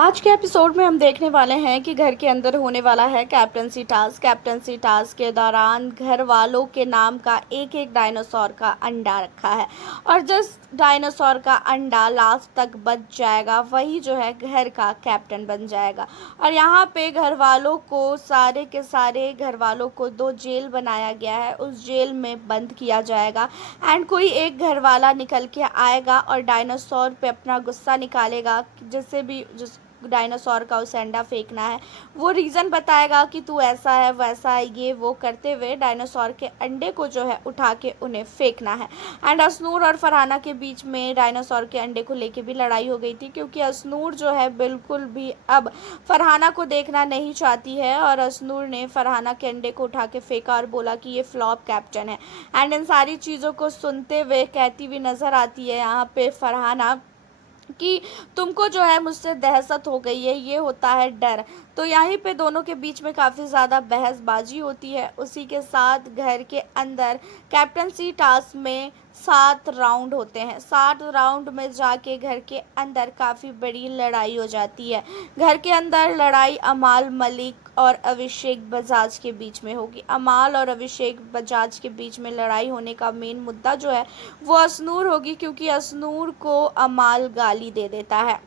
आज के एपिसोड में हम देखने वाले हैं कि घर के अंदर होने वाला है कैप्टनसी टास्क। कैप्टनसी टास्क के दौरान घर वालों के नाम का एक एक डायनासोर का अंडा रखा है और जिस डायनासोर का अंडा लास्ट तक बच जाएगा वही जो है घर का कैप्टन बन जाएगा। और यहाँ पे घर वालों को सारे के सारे घर वालों को दो जेल बनाया गया है, उस जेल में बंद किया जाएगा एंड कोई एक घर वाला निकल के आएगा और डायनासोर पे अपना गुस्सा निकालेगा। जिस डायनासोर का उसे अंडा फेंकना है वो रीज़न बताएगा कि तू ऐसा है वैसा है, ये वो करते हुए डायनासोर के अंडे को जो है उठा के उन्हें फेंकना है। एंड असनूर और फरहाना के बीच में डायनासोर के अंडे को लेके भी लड़ाई हो गई थी, क्योंकि असनूर जो है बिल्कुल भी अब फरहाना को देखना नहीं चाहती है और असनूर ने फरहाना के अंडे को उठा के फेंका और बोला कि ये फ्लॉप कैप्टन है। एंड इन सारी चीज़ों को सुनते हुए कहती हुई नज़र आती है यहाँ पे फरहाना कि तुमको जो है मुझसे दहशत हो गई है, ये होता है डर। तो यहीं पे दोनों के बीच में काफ़ी ज़्यादा बहसबाजी होती है। उसी के साथ घर के अंदर कैप्टनसी टास्क में 7 राउंड होते हैं। 7 राउंड में जाके घर के अंदर काफ़ी बड़ी लड़ाई हो जाती है। घर के अंदर लड़ाई अमाल मलिक और अभिषेक बजाज के बीच में होगी। अमाल और अभिषेक बजाज के बीच में लड़ाई होने का मेन मुद्दा जो है वो असनूर होगी, क्योंकि असनूर को अमाल गाली दे देता है।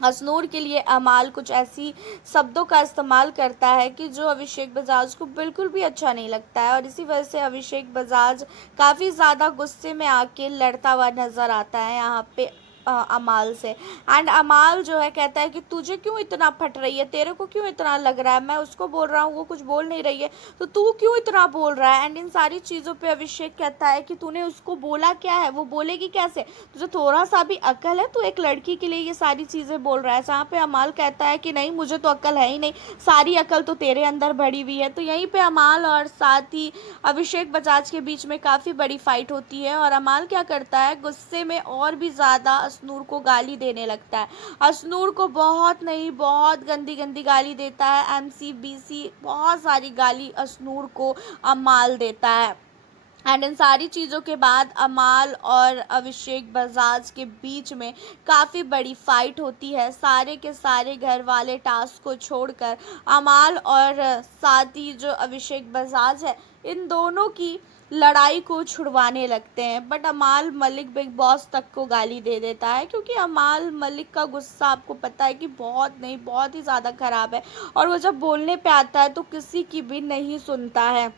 असनूर के लिए अमाल कुछ ऐसी शब्दों का इस्तेमाल करता है कि जो अभिषेक बजाज को बिल्कुल भी अच्छा नहीं लगता है और इसी वजह से अभिषेक बजाज काफ़ी ज़्यादा गुस्से में आके लड़ता हुआ नज़र आता है यहाँ पे अमाल से। एंड अमाल जो है कहता है कि तुझे क्यों इतना फट रही है, तेरे को क्यों इतना लग रहा है, मैं उसको बोल रहा हूँ वो कुछ बोल नहीं रही है तो तू क्यों इतना बोल रहा है। एंड इन सारी चीज़ों पे अभिषेक कहता है कि तूने उसको बोला क्या है, वो बोलेगी कैसे, तुझे थोड़ा सा भी अक्ल है, तू एक लड़की के लिए ये सारी चीज़ें बोल रहा है। जहाँ पे अमाल कहता है कि नहीं मुझे तो अक्ल है ही नहीं, सारी अक्ल तो तेरे अंदर भरी हुई है। तो यहीं पे अमाल और साथ ही अभिषेक बजाज के बीच में काफ़ी बड़ी फाइट होती है और अमाल क्या करता है गुस्से में और भी ज़्यादा असनूर को गाली देने लगता है। असनूर को बहुत नहीं बहुत गंदी गंदी गाली देता है, एमसी बीसी बहुत सारी गाली असनूर को अमाल देता है। एंड इन सारी चीज़ों के बाद अमाल और अभिषेक बजाज के बीच में काफ़ी बड़ी फाइट होती है। सारे के सारे घर वाले टास्क को छोड़कर अमाल और साथ ही जो अभिषेक बजाज है इन दोनों की लड़ाई को छुड़वाने लगते हैं। बट अमाल मलिक बिग बॉस तक को गाली दे देता है, क्योंकि अमाल मलिक का गुस्सा आपको पता है कि बहुत नहीं बहुत ही ज़्यादा ख़राब है और वो जब बोलने पे आता है तो किसी की भी नहीं सुनता है।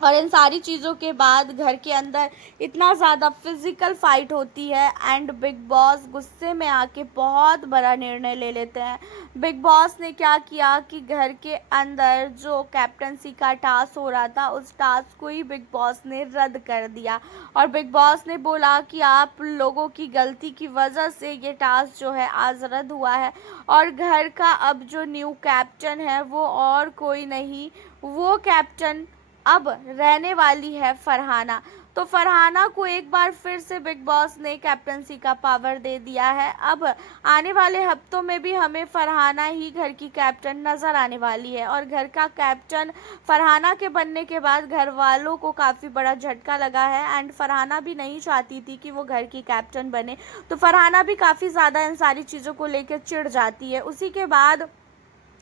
और इन सारी चीज़ों के बाद घर के अंदर इतना ज़्यादा फिज़िकल फाइट होती है एंड बिग बॉस गुस्से में आके बहुत बड़ा निर्णय ले लेते हैं। बिग बॉस ने क्या किया कि घर के अंदर जो कैप्टनसी का टास्क हो रहा था उस टास्क को ही बिग बॉस ने रद्द कर दिया और बिग बॉस ने बोला कि आप लोगों की गलती की वजह से ये टास्क जो है आज रद्द हुआ है और घर का अब जो न्यू कैप्टन है वो और कोई नहीं, वो कैप्टन अब रहने वाली है फरहाना। तो फरहाना को एक बार फिर से बिग बॉस ने कैप्टनसी का पावर दे दिया है। अब आने वाले हफ्तों में भी हमें फरहाना ही घर की कैप्टन नज़र आने वाली है और घर का कैप्टन फरहाना के बनने के बाद घर वालों को काफ़ी बड़ा झटका लगा है एंड फरहाना भी नहीं चाहती थी कि वो घर की कैप्टन बने, तो फरहाना भी काफ़ी ज़्यादा इन सारी चीज़ों को लेकर चिढ़ जाती है। उसी के बाद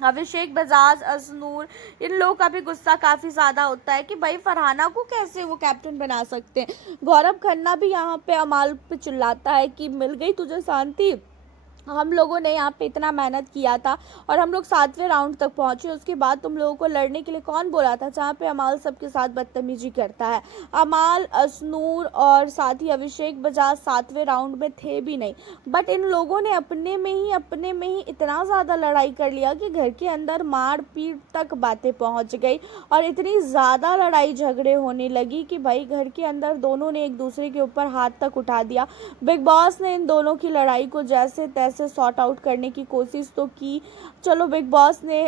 अभिषेक बजाज असनूर इन लोगों का भी गुस्सा काफ़ी ज़्यादा होता है कि भाई फरहाना को कैसे वो कैप्टन बना सकते हैं। गौरव खन्ना भी यहाँ पे अमाल पे चिल्लाता है कि मिल गई तुझे शांति, हम लोगों ने यहाँ पे इतना मेहनत किया था और हम लोग 7वें राउंड तक पहुँचे, उसके बाद तुम लोगों को लड़ने के लिए कौन बोला था। जहाँ पे अमाल सबके साथ बदतमीजी करता है। अमाल असनूर और साथ ही अभिषेक बजाज 7वें राउंड में थे भी नहीं, बट इन लोगों ने अपने में ही इतना ज़्यादा लड़ाई कर लिया कि घर के अंदर मार पीट तक बातें पहुँच गई और इतनी ज़्यादा लड़ाई झगड़े होने लगी कि भाई घर के अंदर दोनों ने एक दूसरे के ऊपर हाथ तक उठा दिया। बिग बॉस ने इन दोनों की लड़ाई को जैसे तैसे सॉर्ट आउट करने की कोशिश तो की। चलो बिग बॉस ने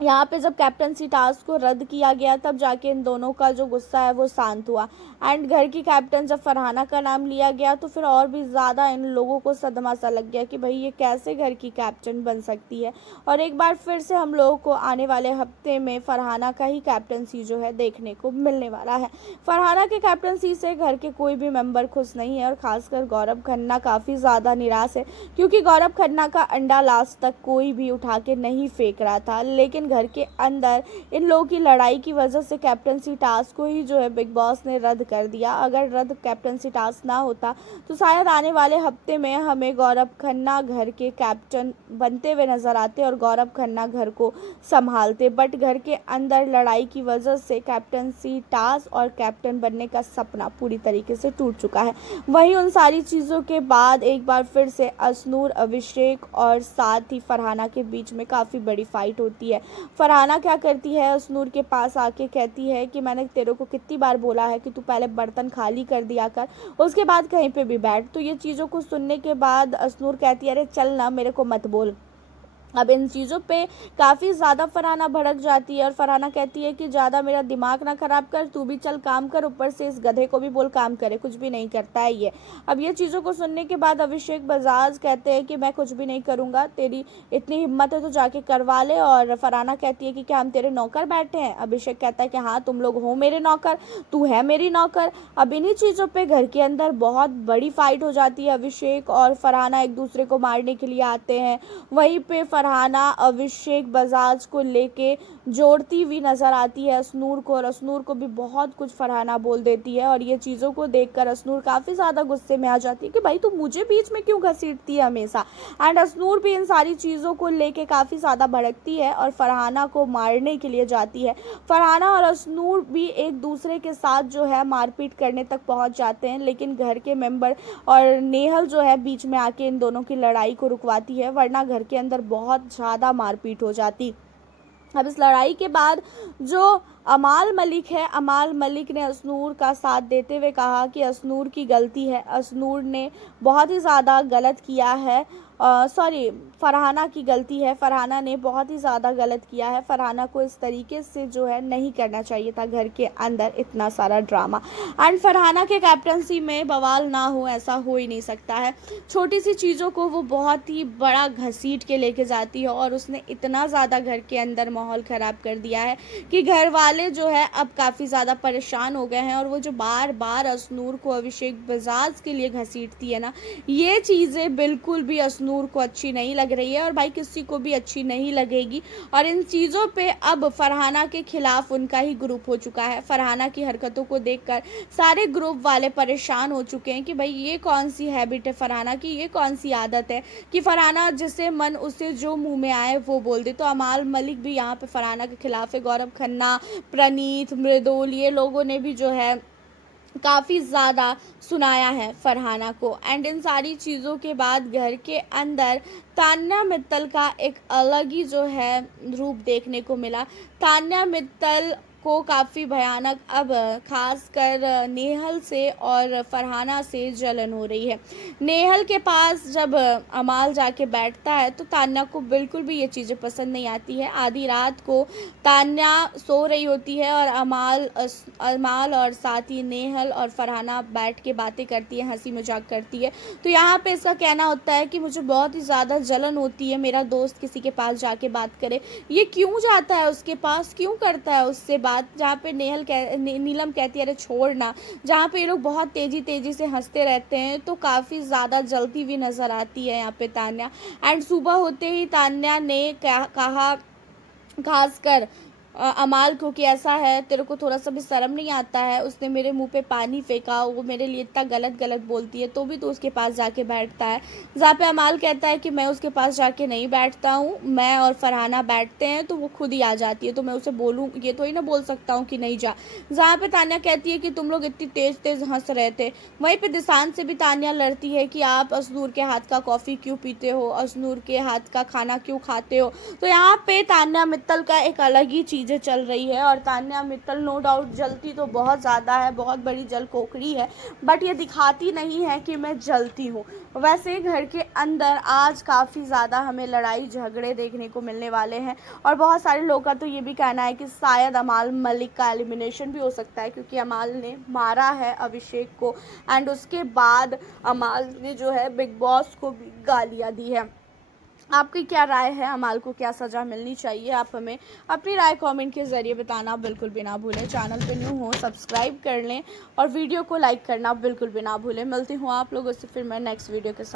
यहाँ पे जब कैप्टनसी टास्क को रद्द किया गया तब जाके इन दोनों का जो गुस्सा है वो शांत हुआ। एंड घर की कैप्टन जब फरहाना का नाम लिया गया तो फिर और भी ज़्यादा इन लोगों को सदमा सा लग गया कि भाई ये कैसे घर की कैप्टन बन सकती है। और एक बार फिर से हम लोगों को आने वाले हफ्ते में फरहाना का ही कैप्टनसी जो है देखने को मिलने वाला है। फरहाना के कैप्टनसी से घर के कोई भी मेंबर खुश नहीं है और ख़ासकर गौरव खन्ना काफ़ी ज़्यादा निराश है, क्योंकि गौरव खन्ना का अंडा लास्ट तक कोई भी उठा के नहीं फेंक रहा था। लेकिन घर के अंदर इन लोगों की लड़ाई की वजह से कैप्टनसी टास्क को ही जो है बिग बॉस ने रद्द कर दिया। अगर रद्द कैप्टनसी टास्क ना होता तो शायद आने वाले हफ्ते में हमें गौरव खन्ना घर के कैप्टन बनते हुए नजर आते और गौरव खन्ना घर को संभालते। बट घर के अंदर लड़ाई की वजह से कैप्टनसी टास्क और कैप्टन बनने का सपना पूरी तरीके से टूट चुका है। वहीं उन सारी चीज़ों के बाद एक बार फिर से अशनूर, अभिषेक और साथ ही फरहाना के बीच में काफ़ी बड़ी फाइट होती है। फरहाना क्या करती है, अशनूर के पास आके कहती है कि मैंने तेरे को कितनी बार बोला है कि तू पहले बर्तन खाली कर दिया कर, उसके बाद कहीं पे भी बैठ। तो ये चीज़ों को सुनने के बाद अशनूर कहती है अरे चल ना, मेरे को मत बोल। अब इन चीज़ों पे काफ़ी ज़्यादा फरहाना भड़क जाती है और फरहाना कहती है कि ज़्यादा मेरा दिमाग ना ख़राब कर, तू भी चल काम कर, ऊपर से इस गधे को भी बोल काम करे, कुछ भी नहीं करता है ये। अब ये चीज़ों को सुनने के बाद अभिषेक बजाज कहते हैं कि मैं कुछ भी नहीं करूँगा, तेरी इतनी हिम्मत है तो जाके करवा ले। और फरहाना कहती है कि क्या हम तेरे नौकर बैठे हैं? अभिषेक कहता है कि हाँ तुम लोग हो मेरे नौकर, तू है मेरी नौकर। अब इन्हीं चीज़ों पर घर के अंदर बहुत बड़ी फाइट हो जाती है। अभिषेक और फरहाना एक दूसरे को मारने के लिए आते हैं। वहीं पे फरहाना अभिषेक बजाज को लेके जोड़ती हुई नज़र आती है अशनूर को, और अशनूर को भी बहुत कुछ फरहाना बोल देती है। और ये चीज़ों को देखकर अशनूर काफ़ी ज़्यादा गुस्से में आ जाती है कि भाई तू मुझे बीच में क्यों घसीटती है हमेशा। एंड अशनूर भी इन सारी चीज़ों को लेके काफ़ी ज़्यादा भड़कती है और फरहाना को मारने के लिए जाती है। फरहाना और अशनूर भी एक दूसरे के साथ जो है मारपीट करने तक पहुंच जाते हैं, लेकिन घर के मेंबर और नेहल जो है बीच में आके इन दोनों की लड़ाई को रुकवाती है, वरना घर के अंदर बहुत ज़्यादा मारपीट हो जाती। अब इस लड़ाई के बाद जो अमाल मलिक है, अमाल मलिक ने अशनूर का साथ देते हुए कहा कि अशनूर की गलती है, अशनूर ने बहुत ही ज़्यादा गलत किया है। फरहाना की गलती है, फरहाना ने बहुत ही ज़्यादा गलत किया है, फरहाना को इस तरीके से जो है नहीं करना चाहिए था घर के अंदर इतना सारा ड्रामा। एंड फरहाना के कैप्टनसी में बवाल ना हो ऐसा हो ही नहीं सकता है। छोटी सी चीज़ों को वो बहुत ही बड़ा घसीट के लेके जाती है और उसने इतना ज़्यादा घर के अंदर माहौल ख़राब कर दिया है कि घर वाले जो है अब काफ़ी ज़्यादा परेशान हो गए हैं। और वो जो बार बार अशनूर को अभिषेक बजाज के लिए घसीटती है ना, ये चीज़ें बिल्कुल भी अशनूर को अच्छी नहीं लग रही है और भाई किसी को भी अच्छी नहीं लगेगी। और इन चीज़ों पे अब फरहाना के खिलाफ उनका ही ग्रुप हो चुका है। फरहाना की हरकतों को देखकर सारे ग्रुप वाले परेशान हो चुके हैं कि भाई ये कौन सी हैबिट है फरहाना की, ये कौन सी आदत है कि फरहाना जिसे मन उसे जो मुंह में आए वो बोल दे। तो अमाल मलिक भी यहाँ पे फरहाना के खिलाफ है, गौरव खन्ना, प्रणीत, मृदुल, ये लोगों ने भी जो है काफ़ी ज़्यादा सुनाया है फरहाना को। एंड इन सारी चीज़ों के बाद घर के अंदर तान्या मित्तल का एक अलग ही जो है रूप देखने को मिला। तान्या मित्तल को काफ़ी भयानक अब खासकर नेहल से और फरहाना से जलन हो रही है। नेहल के पास जब अमाल जाके बैठता है तो तान्या को बिल्कुल भी ये चीज़ें पसंद नहीं आती है। आधी रात को तान्या सो रही होती है और अमाल और साथ ही नेहल और फरहाना बैठ के बातें करती है, हंसी मजाक करती है। तो यहाँ पे इसका कहना होता है कि मुझे बहुत ही ज़्यादा जलन होती है मेरा दोस्त किसी के पास जाके बात करे, ये क्यों जाता है उसके पास, क्यों करता है उससे बात। जहाँ पे नीलम कहती है अरे छोड़ ना। जहाँ पे ये लोग बहुत तेजी से हंसते रहते हैं तो काफ़ी ज़्यादा जलती हुई नज़र आती है यहाँ पे तान्या। एंड सुबह होते ही तान्या ने कहा खासकर अमाल को कि ऐसा है तेरे को थोड़ा सा भी शर्म नहीं आता है, उसने मेरे मुंह पे पानी फेंका, वो मेरे लिए इतना गलत बोलती है तो भी तो उसके पास जाके बैठता है। जहाँ पे अमाल कहता है कि मैं उसके पास जाके नहीं बैठता हूँ, मैं और फरहाना बैठते हैं तो वो खुद ही आ जाती है, तो मैं उसे बोलूँ ये तो ही ना बोल सकता हूँ कि नहीं जा। जहाँ पे तान्या कहती है कि तुम लोग इतनी तेज़ हंस रहे थे। वहीं पर दिशांत से भी तान्या लड़ती है कि आप अशनूर के हाथ का कॉफ़ी क्यों पीते हो, अशनूर के हाथ का खाना क्यों खाते हो। तो यहाँ पे तान्या मित्तल का एक अलग ही चीज़ चीज़ें चल रही है। और तान्या मित्तल नो डाउट जलती तो बहुत ज़्यादा है, बहुत बड़ी जल कोकड़ी है, बट ये दिखाती नहीं है कि मैं जलती हूँ। वैसे घर के अंदर आज काफ़ी ज़्यादा हमें लड़ाई झगड़े देखने को मिलने वाले हैं। और बहुत सारे लोगों का तो ये भी कहना है कि शायद अमाल मलिक का एलिमिनेशन भी हो सकता है, क्योंकि अमाल ने मारा है अभिषेक को एंड उसके बाद अमाल ने जो है बिग बॉस को भी गालियाँ दी है। आपकी क्या राय है, अमाल को क्या सज़ा मिलनी चाहिए? आप हमें अपनी राय कमेंट के ज़रिए बताना बिल्कुल भी ना भूलें। चैनल पे न्यू हो सब्सक्राइब कर लें और वीडियो को लाइक करना बिल्कुल भी ना भूलें। मिलती हूँ आप लोगों से फिर मैं नेक्स्ट वीडियो के साथ।